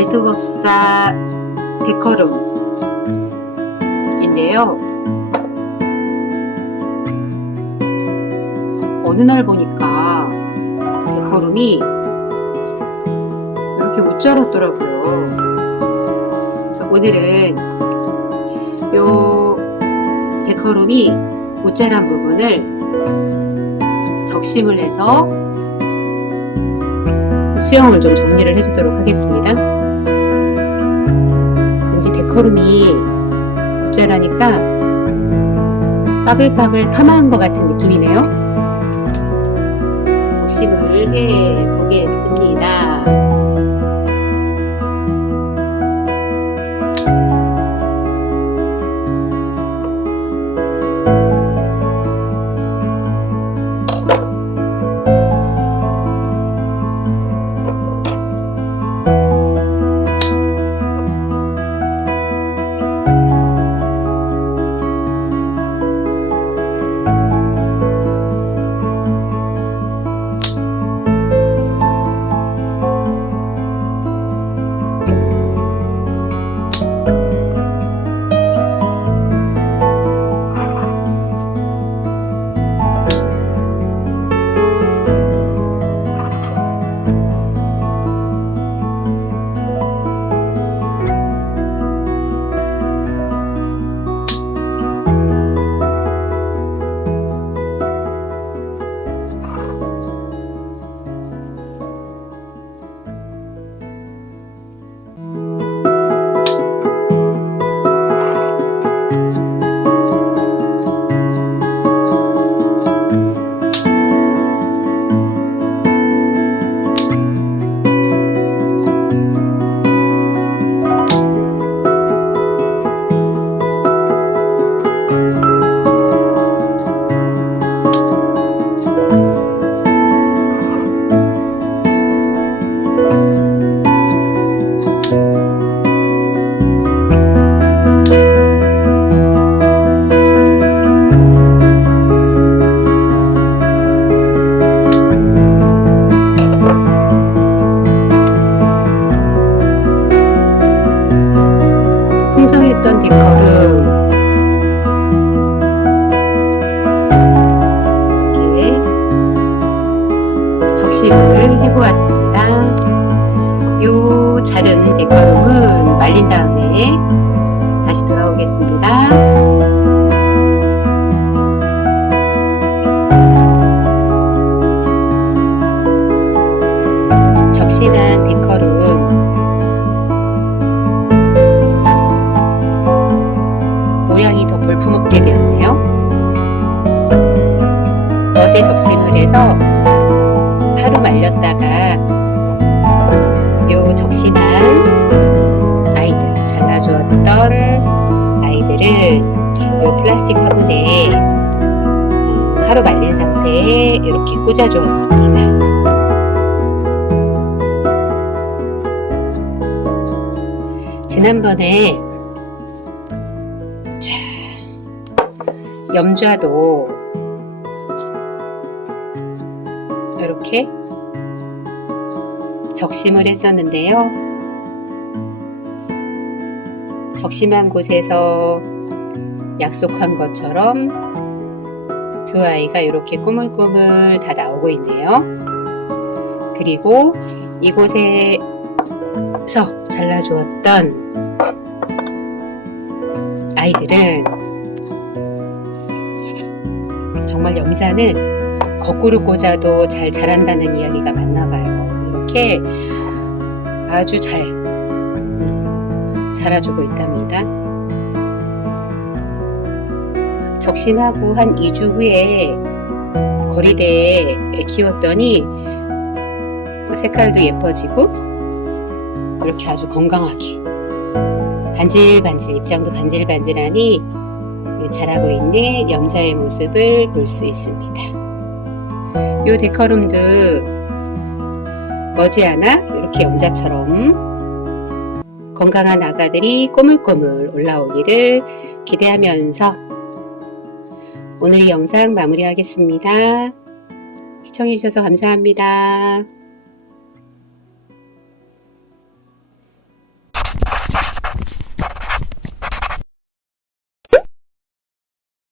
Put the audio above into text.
레드법사 데커룸인데요. 어느 날 보니까 데커룸이 이렇게 웃자랐더라고요. 그래서 오늘은 요 데커룸이 웃자란 부분을 적심을 해서 수영을 좀 정리를 해주도록 하겠습니다. 데코rum이 웃자라니까 빠글빠글 파마한 것 같은 느낌이네요. 적심을 해 보겠습니다. 말린 다음에 다시 돌아오겠습니다. 적심한 데커룸 모양이 더 볼품없게 되었네요. 어제 적심을 해서 하루 말렸다가 요 적심한 잘라주었던 아이들을 요 플라스틱 화분에 음, 하루 말린 상태에 이렇게 꽂아주었습니다. 지난번에 자, 염좌도 이렇게 적심을 했었는데요. 적심한 곳에서 약속한 것처럼 두 아이가 이렇게 꾸물꾸물 다 나오고 있네요. 그리고 이곳에서 잘라주었던 아이들은 정말 염자는 거꾸로 꽂아도 잘 자란다는 이야기가 맞나 봐요. 이렇게 아주 잘 음, 자라주고 있답니다. 적심하고 한 2주 후에 거리대에 키웠더니 색깔도 예뻐지고 이렇게 아주 건강하게 반질반질 입장도 반질반질하니 자라고 있는 염자의 모습을 볼 수 있습니다. 이 데커룸도 머지않아 이렇게 염자처럼 건강한 아가들이 꼬물꼬물 올라오기를 기대하면서 오늘 이 영상 마무리하겠습니다. 시청해주셔서 감사합니다.